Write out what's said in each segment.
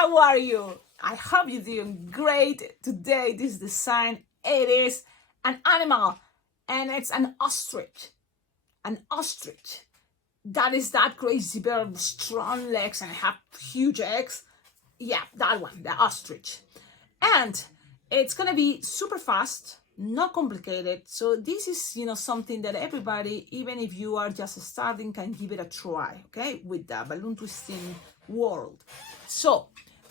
how are you? I hope you're doing great. Today, this design, it is an animal, and it's an ostrich. An ostrich. That is that crazy bird with strong legs and have huge eggs. Yeah, that one, the ostrich. And it's gonna be super fast, not complicated. So this is, something that everybody, even if you are just starting, can give it a try, okay? With the balloon twisting world. So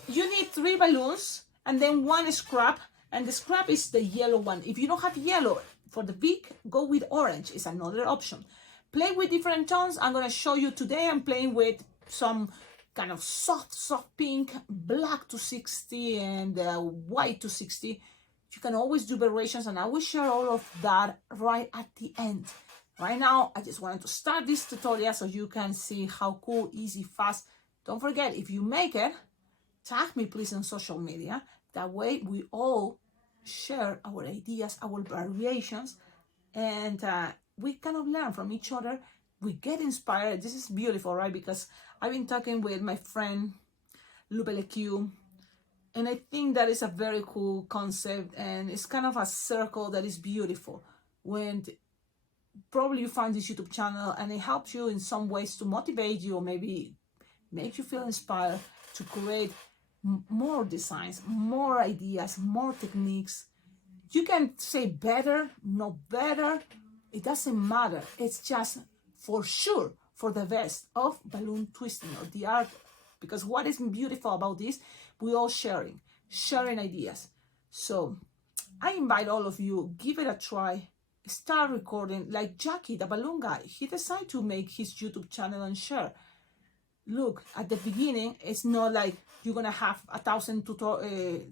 you need 3 balloons and then 1 scrap, and the scrap is the yellow one. If you don't have yellow for the beak, go with orange, is another option. Play with different tones. I'm gonna show you today. I'm playing with some kind of soft pink, black to 60 and white to 60. You can always do variations, and I will share all of that right at the end. Right now, I just wanted to start this tutorial so you can see how cool, easy, fast. Don't forget, if you make it, tag me please on social media. That way we all share our ideas, our variations, and we kind of learn from each other. We get inspired. This is beautiful, right? Because I've been talking with my friend Lupe, and I think that is a very cool concept, and it's kind of a circle that is beautiful. When probably you find this YouTube channel and it helps you in some ways to motivate you, or maybe make you feel inspired to create more designs, more ideas, more techniques. You can say better, not better. It doesn't matter. It's just for sure for the best of balloon twisting or the art. Because what is beautiful about this, we all sharing ideas. So I invite all of you, give it a try, start recording. Like Jackie, the balloon guy, he decided to make his YouTube channel and share. Look, at the beginning, it's not like you're gonna have 1,000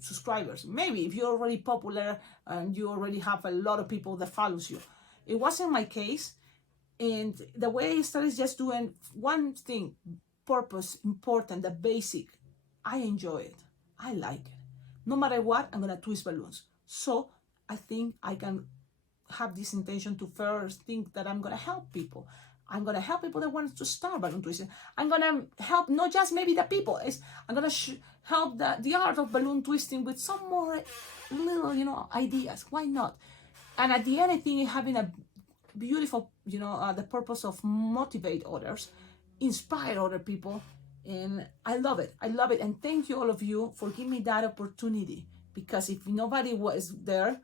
subscribers. Maybe if you're already popular and you already have a lot of people that follows you. It wasn't my case, and the way I started just doing one thing, purpose, important, the basic. I enjoy it. I like it. No matter what, I'm gonna twist balloons. So I think I can have this intention to first think that I'm gonna help people. I'm gonna help people that want to start balloon twisting. I'm gonna help not just maybe the people. I'm gonna help the art of balloon twisting with some more little ideas. Why not? And at the end, I think having a beautiful, the purpose of motivate others, inspire other people, and I love it. I love it, and thank you all of you for giving me that opportunity. Because if nobody was there,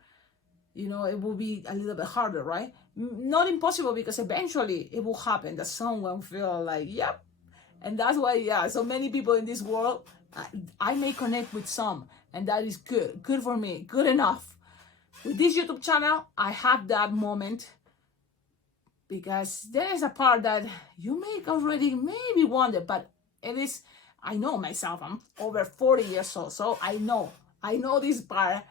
it will be a little bit harder, right? Not impossible, because eventually it will happen that someone feel like, yep. And that's why, so many people in this world, I may connect with some, and that is good for me, good enough. With this YouTube channel, I have that moment, because there is a part that you may already maybe wonder, but it is, I know myself, I'm over 40 years old, so I know this part.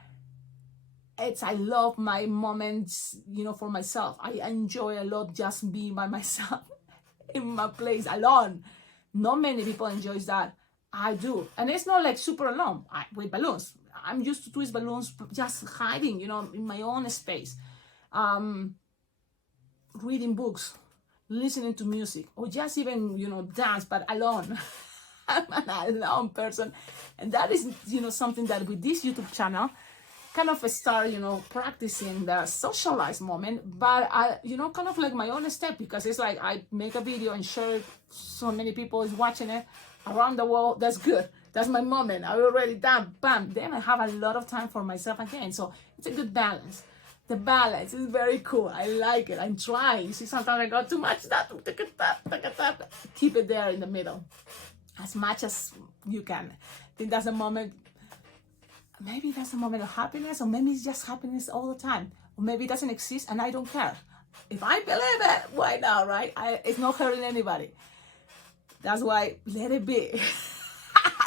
I love my moments, for myself. I enjoy a lot just being by myself in my place alone. Not many people enjoy that. I do. And it's not like super alone with balloons. I'm used to twist balloons just hiding, in my own space. Reading books, listening to music, or just even, dance, but alone. I'm an alone person. And that is, something that with this YouTube channel, kind of start, practicing the socialized moment, but I, kind of like my own step, because it's like I make a video and share it, so many people is watching it around the world. That's good. That's my moment. I already done, bam. Then I have a lot of time for myself again. So it's a good balance. The balance is very cool. I like it. I'm trying. You see, sometimes I got too much. Keep it there in the middle, as much as you can. I think that's the moment. Maybe that's a moment of happiness, or maybe it's just happiness all the time, or maybe it doesn't exist and I don't care. If I believe it, why not, right? It's not hurting anybody. That's why, let it be.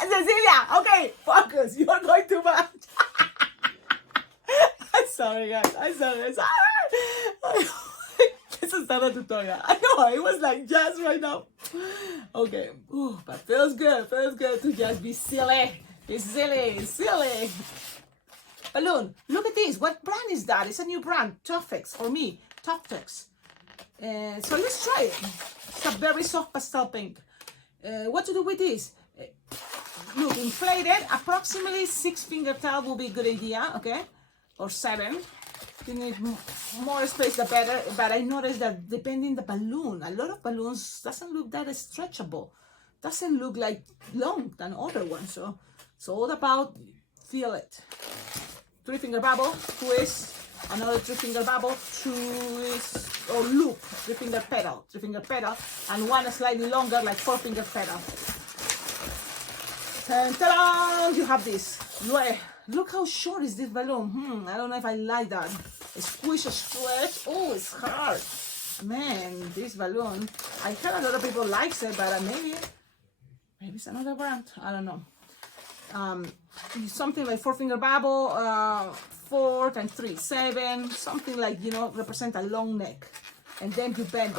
Cecilia, okay, focus. You are going too much. I'm sorry, guys. I'm sorry. This is not a tutorial. I know, it was like just right now. Okay, but feels good to just be silly. It's silly. Balloon, look at this. What brand is that? It's a new brand. Tuftex, or me, Tuftex. So let's try it. It's a very soft pastel pink. What to do with this? look, inflated, approximately 6 fingertail will be a good idea, okay? Or 7. You need more space, the better. But I noticed that depending the balloon, a lot of balloons doesn't look that stretchable. Doesn't look like long than other ones. So it's all about feel it. 3 finger bubble, twist, another 3 finger bubble, twist, or loop, 3 finger pedal, and one slightly longer, like 4 finger pedal. And ta-da! You have this. Look how short is this balloon. I don't know if I like that. Squish, stretch. Oh, it's hard. Man, this balloon. I heard a lot of people likes it, but maybe it's another brand. I don't know. Something like 4 finger bubble, 4 times 3, 7. Something like, represent a long neck. And then you bend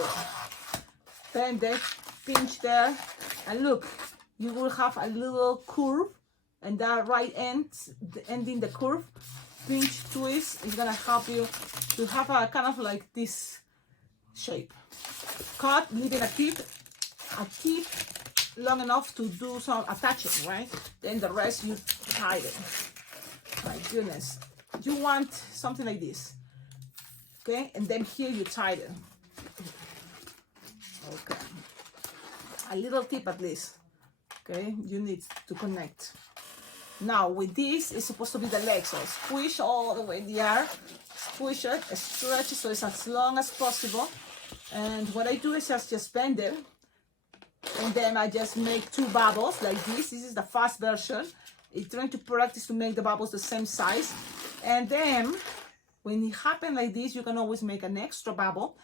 it, pinch there, and look, you will have a little curve. And that right end, ending the curve, pinch, twist, is gonna help you to have a kind of like this shape. Cut, leaving a tip long enough to do some attaching, right? Then the rest you tie it. My goodness. You want something like this, okay? And then here you tie it. Okay. A little tip at least, okay? You need to connect. Now with this, it's supposed to be the legs, so squish all the way there, squish it, stretch it so it's as long as possible. And what I do is just bend it, and then I just make 2 bubbles like this. This is the fast version. I'm trying to practice to make the bubbles the same size. And then when it happens like this, you can always make an extra bubble.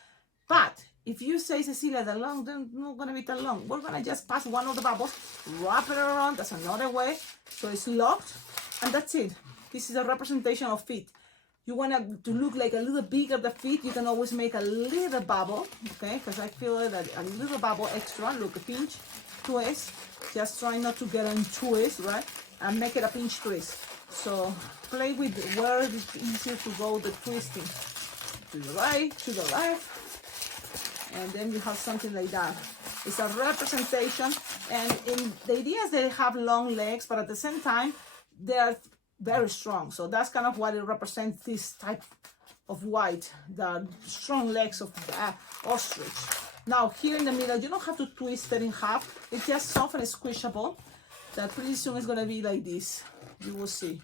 But if you say, Cecilia, the long, they're not going to be that long. We're going to just pass one of the bubbles, wrap it around. That's another way. So it's locked. And that's it. This is a representation of feet. You want to look like a little bigger the feet. You can always make a little bubble. Okay? Because I feel that a little bubble extra. Look, a pinch, twist. Just try not to get on twist, right? And make it a pinch twist. So play with where it's easier to go the twisting. To the right, to the left. And then you have something like that. It's a representation, and the idea is they have long legs, but at the same time, they're very strong. So that's kind of what it represents, this type of white, the strong legs of ostrich. Now here in the middle, you don't have to twist it in half. It's just soft and squishable. That pretty soon is gonna be like this. You will see.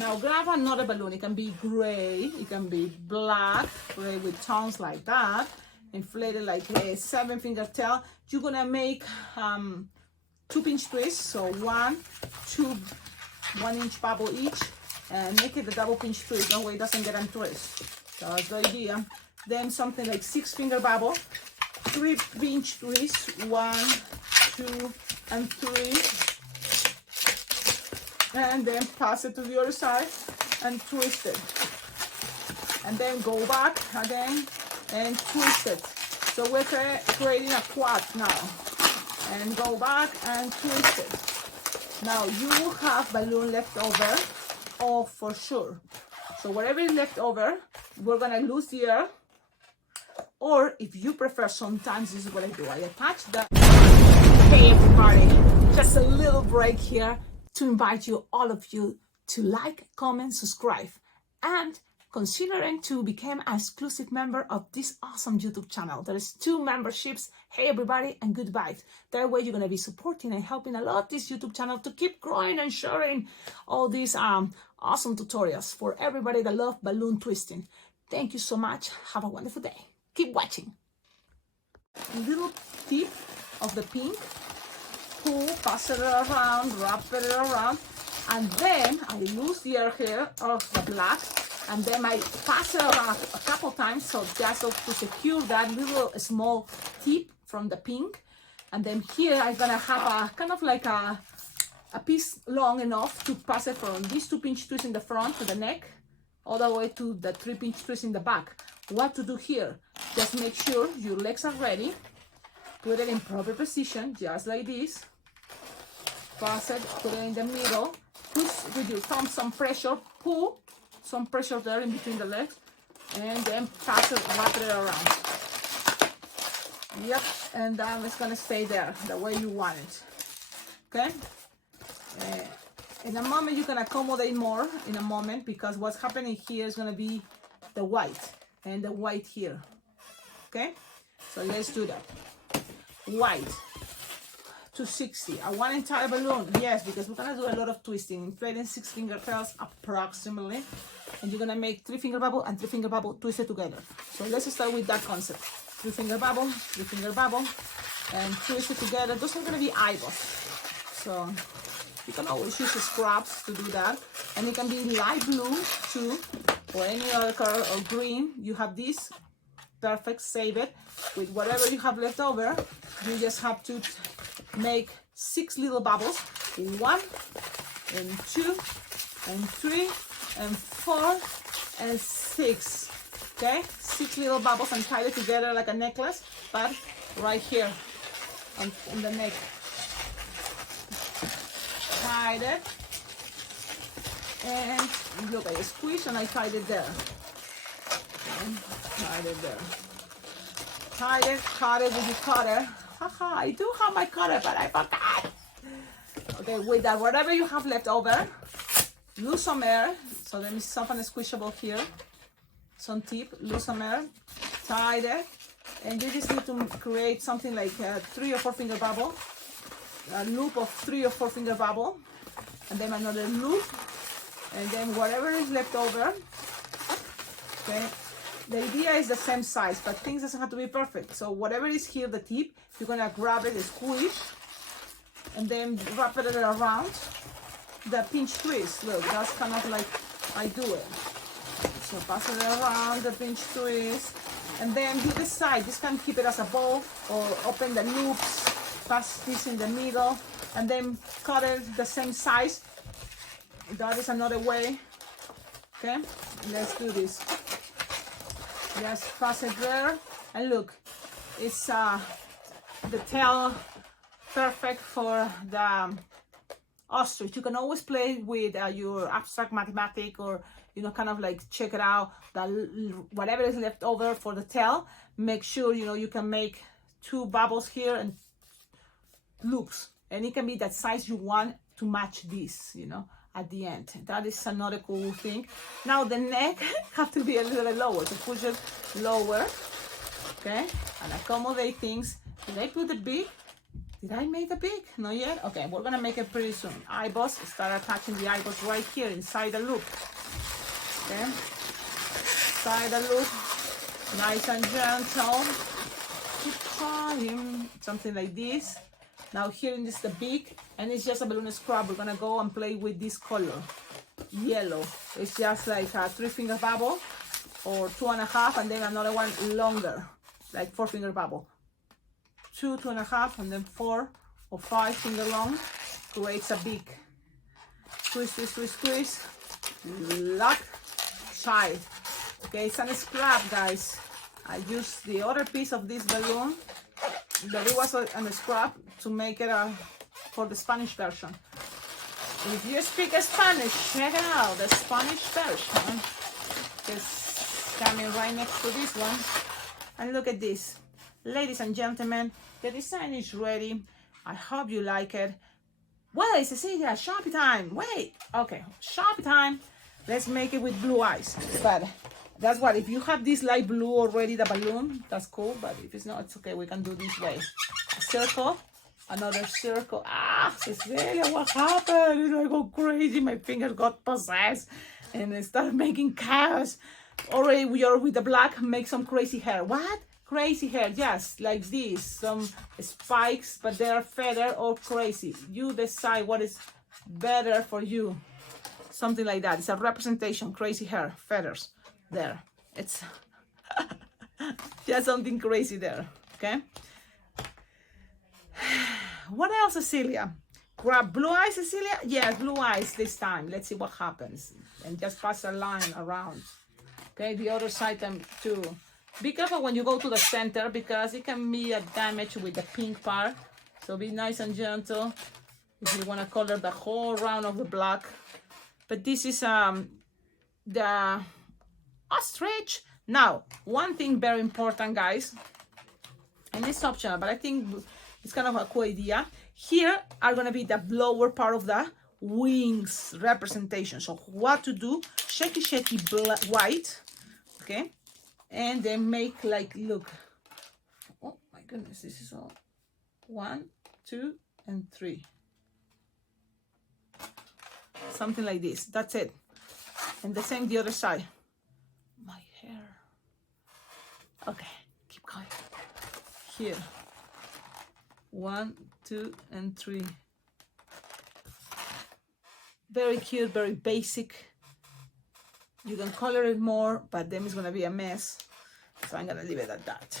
Now grab another balloon. It can be gray, it can be black, gray with tones like that. Inflated like a 7 finger tail. You're gonna make 2 pinch twists, so 1, 2 1-inch bubble each, and make it a double pinch twist. That way it doesn't get untwist. So that's the idea. Then something like 6 finger bubble, 3 pinch twists, 1, 2, and 3, and then pass it to the other side and twist it, and then go back again and twist it. So we're creating a quad now. And go back and twist it. Now you will have balloon left over, oh, for sure. So whatever is left over, we're gonna lose the air. Or if you prefer, sometimes this is what I do. I attach the... Hey everybody, just a little break here to invite you, all of you, to like, comment, subscribe, and considering to become an exclusive member of this awesome YouTube channel. There's 2 memberships. Hey everybody, and good vibes. That way you're gonna be supporting and helping a lot this YouTube channel to keep growing and sharing all these awesome tutorials for everybody that love balloon twisting. Thank you so much. Have a wonderful day. Keep watching. Little tip of the pink. Pull, pass it around, wrap it around, and then I lose the air here of the black. And then I pass it around a couple times, so just to secure that little small tip from the pink. And then here I'm gonna have a kind of like a piece long enough to pass it from these 2 pinch twists in the front to the neck, all the way to the 3 pinch twists in the back. What to do here? Just make sure your legs are ready. Put it in proper position, just like this. Pass it, put it in the middle. Push with your thumb some pressure, pull. Some pressure there in between the legs, and then pass it, wrap it around. Yep, and then it's gonna stay there the way you want it. Okay, In a moment, you can accommodate more in a moment, because what's happening here is going to be the white and the white here. Okay, so let's do that. White, 260. I want entire balloon. Yes, because we're going to do a lot of twisting, inflating 6 fingertails approximately. And you're going to make 3 finger bubble and 3 finger bubble twisted together. So let's start with that concept. 3 finger bubble, 3 finger bubble, and twist it together. Those are going to be eyeballs. So you can always use scraps to do that. And it can be light blue too, or any other color, or green. You have this. Perfect. Save it. With whatever you have left over, you just have to make 6 little bubbles. 1 and 2 and 3 and 4 and 6. Okay, 6 little bubbles, and tie it together like a necklace, but right here on the neck. Tied it, and look, I squeeze and I tied it there. And tied it there. Tied it, cut it with the cutter. Haha, I do have my cutter, but I forgot. Okay, with that, whatever you have left over, lose some air. So let me soften squishable here. Some tip, lose some air, tie it, and you just need to create something like a 3 or 4 finger bubble, a loop of 3 or 4 finger bubble, and then another loop, and then whatever is left over. Okay, the idea is the same size, but things doesn't have to be perfect. So whatever is here, the tip, you're gonna grab it, squish, and then wrap it around the pinch twist. Look, that's kind of like I do it. So pass it around the pinch twist, and then you decide, just can keep it as a bow or open the loops, pass this in the middle, and then cut it the same size. That is another way. Okay, let's do this. Just pass it there, and look, it's the tail perfect for the ostrich. You can always play with your abstract mathematics, or kind of like check it out, that whatever is left over for the tail, make sure you can make 2 bubbles here and loops, and it can be that size you want to match this at the end. That is another cool thing. Now the neck have to be a little bit lower, so push it lower, okay, and accommodate things. Did I put the beak? Did I make the beak? Not yet. Okay, we're gonna make it pretty soon. Eyeballs, start attaching the eyeballs right here inside the loop. Okay, inside the loop, nice and gentle. Keep trying, something like this. Now here is the beak, and it's just a balloon scrub. We're gonna go and play with this color, yellow. It's just like a 3 finger bubble, or 2.5, and then another one longer, like 4 finger bubble. 2, 2.5, and then 4 or 5 finger long, creates a beak. Squeeze, squeeze, squeeze, squeeze. Lock, side. Okay, it's a scrap, guys. I used the other piece of this balloon that it was a scrap to make it for the Spanish version. If you speak Spanish, check it out, the Spanish version. It's coming right next to this one. And look at this. Ladies and gentlemen, the design is ready. I hope you like it. Wait, Cecilia, Sharpie time. Wait. Okay, Sharpie time. Let's make it with blue eyes. But that's what, if you have this light blue already, the balloon, that's cool. But if it's not, it's okay. We can do this way. A circle, another circle. Ah, Cecilia, what happened? I go crazy. My fingers got possessed. And I started making chaos. Already we are with the black, make some crazy hair. What? Crazy hair, yes, like this, some spikes, but they are feather or crazy. You decide what is better for you. Something like that. It's a representation, crazy hair, feathers. There. It's just something crazy there, okay? What else, Cecilia? Grab blue eyes, Cecilia? Yes, blue eyes this time. Let's see what happens. And just pass a line around. Okay, the other side too. Be careful when you go to the center, because it can be a damage with the pink part. So be nice and gentle if you want to color the whole round of the black. But this is the ostrich. Now, one thing very important, guys, and it's optional, but I think it's kind of a cool idea. Here are going to be the lower part of the wings representation. So what to do? Shaky white, okay, and then make like, look, oh my goodness, this is all 1, 2, and 3, something like this. That's it. And the same the other side. My hair. Okay, keep going. Here, 1, 2, and 3. Very cute, very basic. You can color it more, but then it's gonna be a mess. So I'm gonna leave it at that.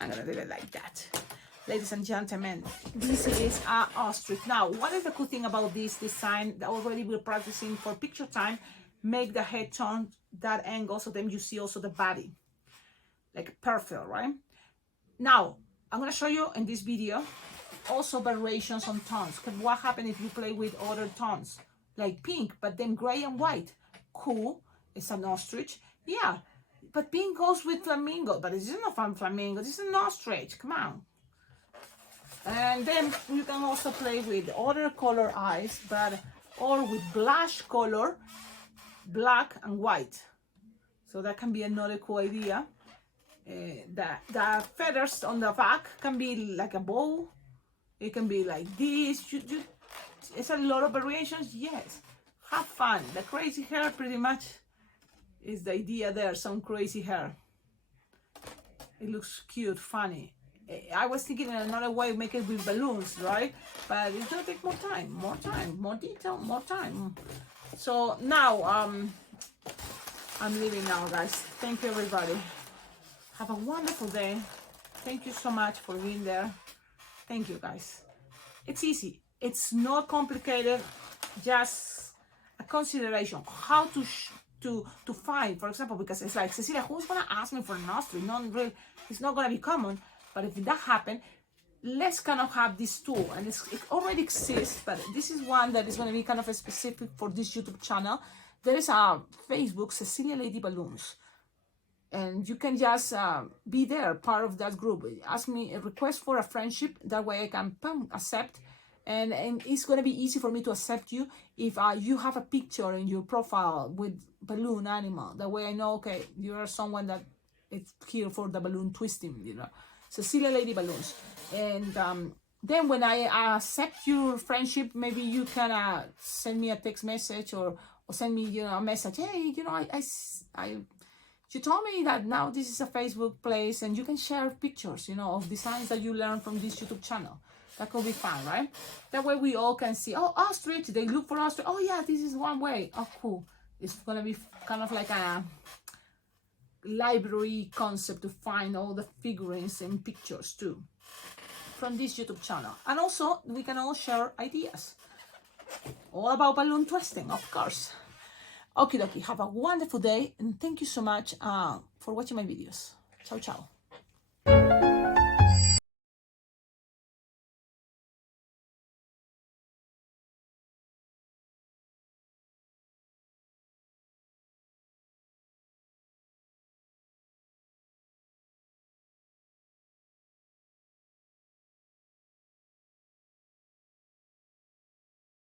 I'm gonna leave it like that. Ladies and gentlemen, this is an ostrich. Now, what is the cool thing about this design that already we're practicing for picture time? Make the head turn that angle, so then you see also the body. Like perfect, right? Now, I'm gonna show you in this video also variations on tones. What happens if you play with other tones? Like pink, but then gray and white. Cool, it's an ostrich. Yeah, but pink goes with flamingo, but this is not from flamingo, this is an ostrich, come on. And then you can also play with other color eyes, but or with blush color, black and white. So that can be another cool idea. The feathers on the back can be like a bow. It can be like this. It's a lot of variations, yes. Have fun. The crazy hair pretty much is the idea there, some crazy hair. It looks cute, funny. I was thinking in another way, make it with balloons, right? But it's gonna take more time, more detail, more time. So now, I'm leaving now, guys. Thank you, everybody. Have a wonderful day. Thank you so much for being there. Thank you, guys. It's easy. It's not complicated. Just a consideration how to find, for example, because it's like, Cecilia, who's gonna ask me for an ostrich? It's not gonna be common. But if that happens, let's kind of have this tool, and it already exists, but this is one that is going to be kind of specific for this YouTube channel. There is a Facebook, Cecilia Lady Balloons, and you can just be there, part of that group. Ask me a request for a friendship, that way I can accept, and it's going to be easy for me to accept you if you have a picture in your profile with balloon animal. That way I know, okay, you are someone that is here for the balloon twisting, you know. Cecilia Lady Balloons. And then when I accept your friendship, maybe you can send me a text message or send me, a message. Hey, you told me that now this is a Facebook place and you can share pictures, of designs that you learn from this YouTube channel. That could be fun, right? That way we all can see, oh, ostrich, they look for ostrich. Oh yeah, this is one way. Oh, cool. It's gonna be kind of like a library concept to find all the figurines and pictures too from this YouTube channel. And also we can all share ideas all about balloon twisting, of course. Okie dokie, have a wonderful day, and thank you so much for watching my videos. Ciao ciao.